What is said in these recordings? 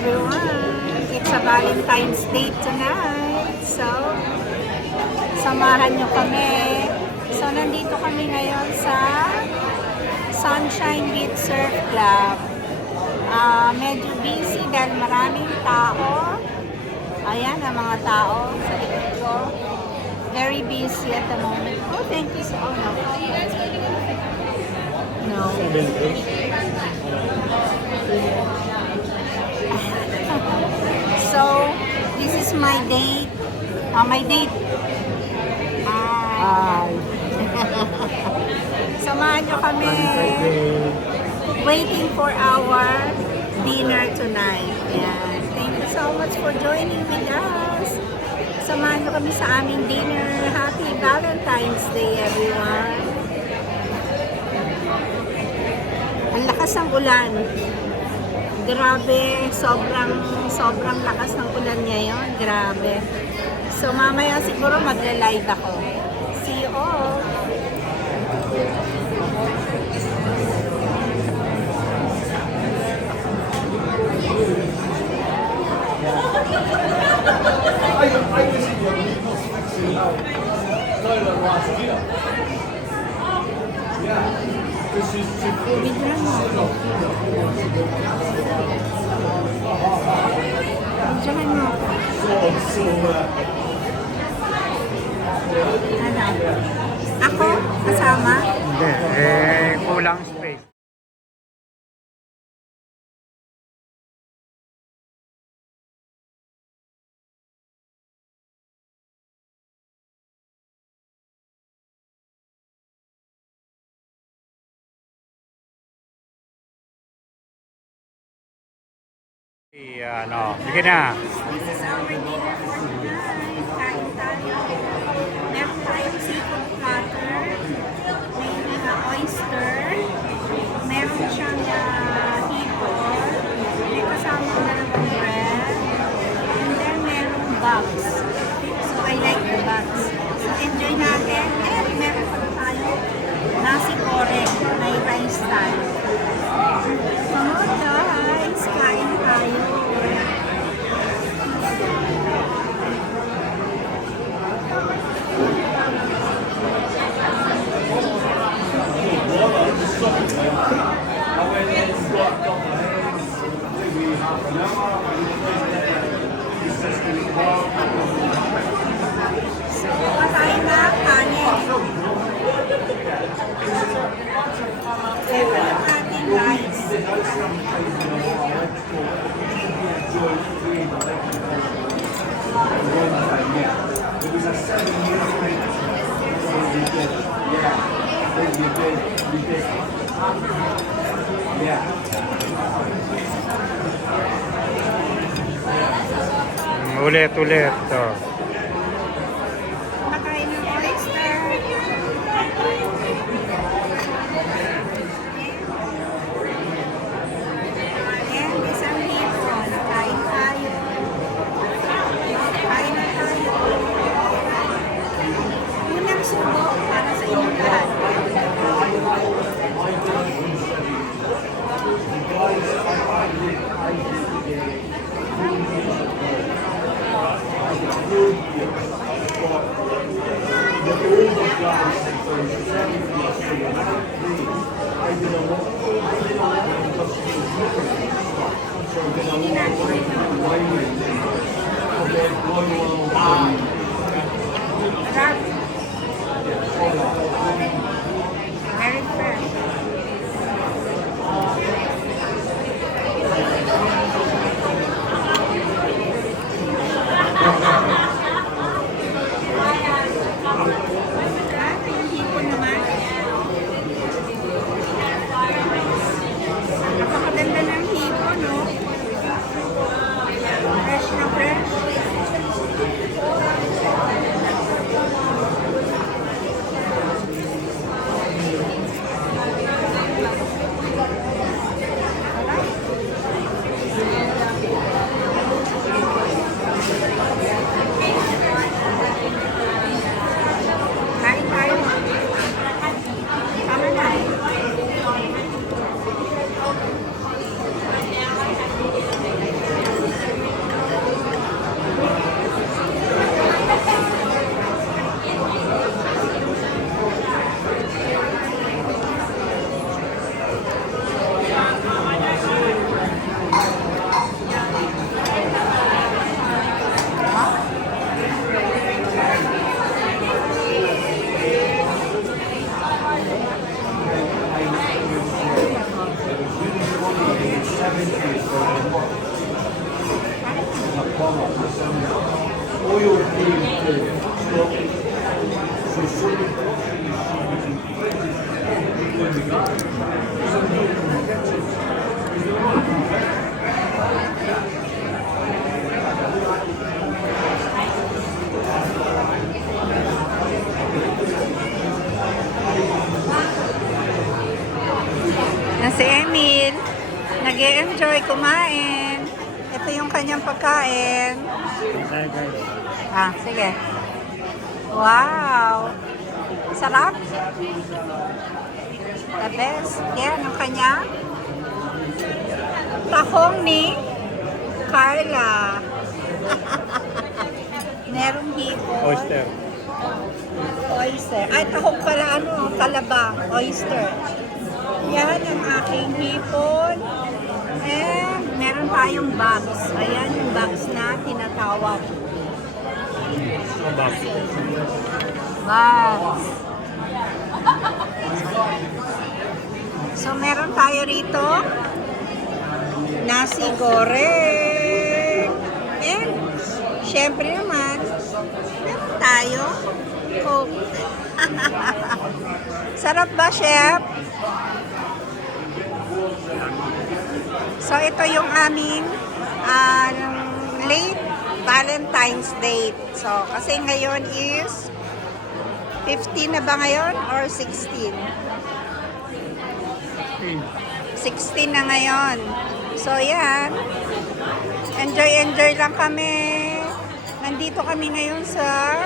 everyone! It's a Valentine's Day tonight. So, samahan nyo kami. So, nandito kami ngayon sa Sunshine Beach Surf Club. Medyo busy dahil maraming tao. Ayan ang mga tao sa likod ko. Very busy at the moment. Oh, thank you so much. No. So, this is my date. My date. Samahan nyo kami. Waiting for our dinner tonight. Ayan. Thank you so much for joining with us. Samahan nyo kami sa aming dinner. Happy Valentine's Day, everyone. Ang lakas ng ulan. Grabe, sobrang lakas ng ulan ngayon. Grabe. So mamaya siguro magla-live ako. See you all. Bigyan mo ako. Bigyan mo ako. Ano? Ako? Kasama? Hindi. Kulang space. Sige na. This is our dinner for tonight. Kain tayo. Meron tayong seafood platter. May oyster. Meron siyang hipon. May kasama dalawang bread. And then merong bugs. So I like the bugs. So enjoy natin. And meron pa tayo nasi goreng. May rice tayo. Come on guys, kain tayo. Patayin na kanin. Meron natin rice. Ulit. Patayin ng oyster. And isang hipon. Kain tayo. Kain na tayo. Unang subo para sa inyong lahat. Very fresh. Yung hipon naman. Napakaganda ng hipon, no? Fresh na fresh. Na si Emil, nag-e-enjoy kumain. Ito yung kanyang pagkain. Ah, sige. Wow! Sarap! The best. Yan, yung kanya. Tahong ni Carla. Merong hipon. Oyster. Oyster. Ay, tahong pala, ano, talabang. Oyster. Yan ang aking hipon. And meron tayong bags. Ayan yung bags na tinatawag. Bags. So, meron tayo rito. Nasi goreng. And, syempre naman, meron tayo Coke. Sarap ba, Chef? So, ito yung aming late Valentine's Day. So, kasi ngayon is 15 na ba ngayon or 16? 16 na ngayon. So, yan. Enjoy lang kami. Nandito kami ngayon sa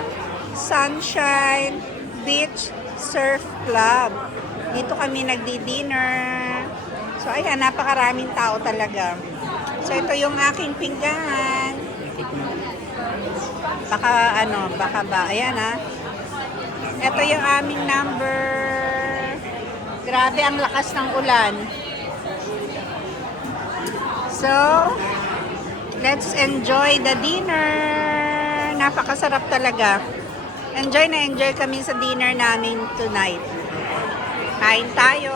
Sunshine Beach Surf Club. Dito kami nagdi-dinner. So, ayan, napakaraming tao talaga. So, ito yung aking pinggan. Baka ba. Ayan, ha. Ito yung aming number. Grabe ang lakas ng ulan. So, let's enjoy the dinner. Napakasarap talaga. Enjoy na enjoy kami sa dinner namin tonight. Kain tayo.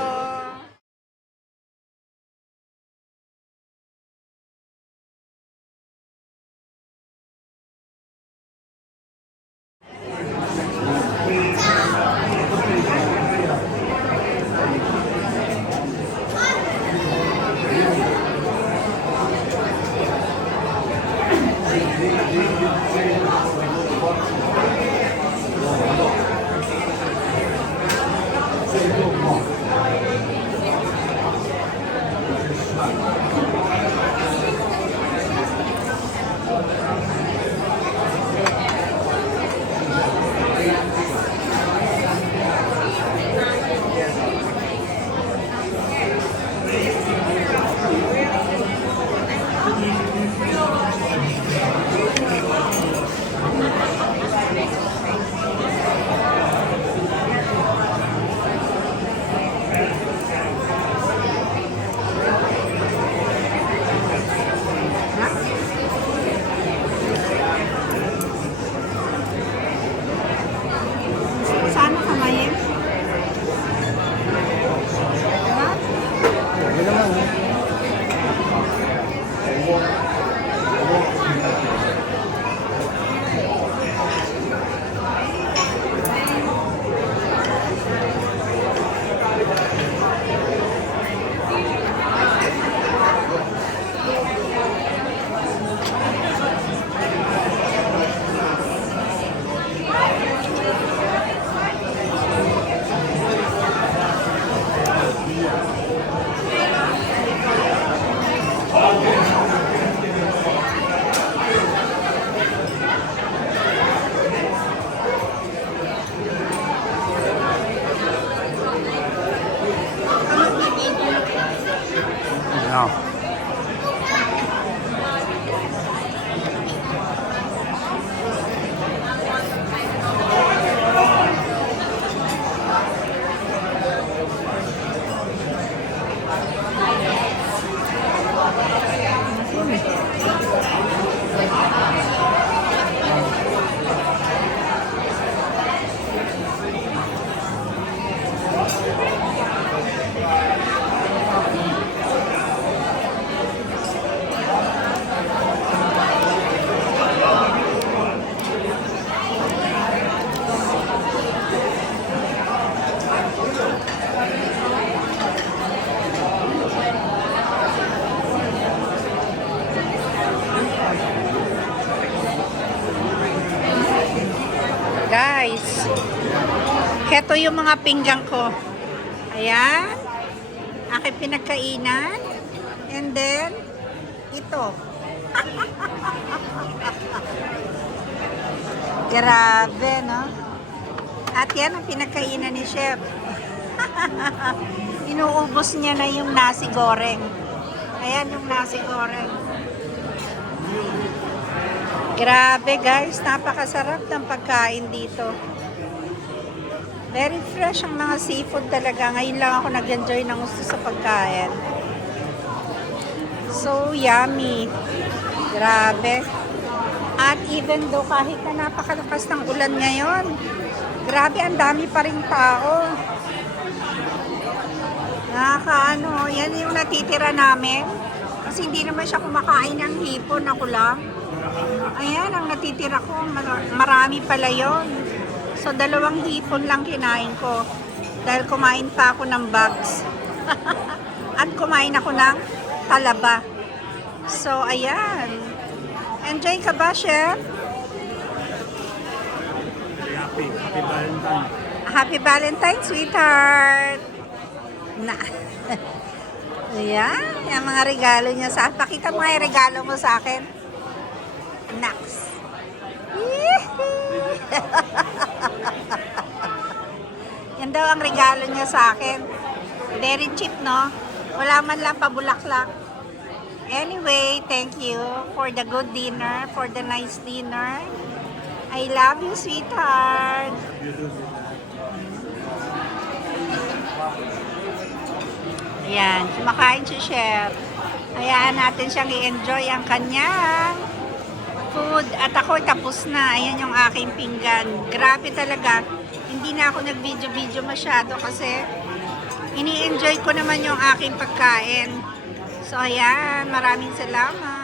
Heto yung mga pinggan ko. Ayan. Aking pinagkainan. And then, ito. Grabe, no? At yan ang pinagkainan ni Chef. Inuubos niya na yung nasi goreng. Ayan yung nasi goreng. Grabe guys, napakasarap ng pagkain dito. Very fresh ang mga seafood talaga. Ngayon lang ako nag-enjoy ng gusto sa pagkain. So yummy. Grabe. At even though kahit na napakalakas ng ulan ngayon, grabe ang dami pa rin tao. Nakakaano, yan yung natitira namin. Kasi hindi naman siya kumakain ng hipon, ako lang. Ayan, ang natitira ko, marami pala yun. So, 2 hipon lang kinain ko. Dahil kumain pa ako ng bugs. At kumain ako ng talaba. So, ayan. Enjoy ka ba, Chef? Happy Valentine. Happy Valentine, sweetheart! Na. Ayan, yung mga regalo niya sa akin. Pakita mo nga yung regalo mo sa akin. Nax. Yan daw ang regalo niya sa akin. Very cheap, no? Wala man lang pabulaklak. Anyway, thank you for the good dinner, for the nice dinner. I love you, sweetheart. Ayan, kumakain si Chef. Hayaan natin siyang i-enjoy ang kanyang food. At ako tapos na. Ayan yung aking pinggan. Grabe talaga. Hindi na ako nag-video-video masyado kasi ini-enjoy ko naman yung aking pagkain. So, ayan. Maraming salamat.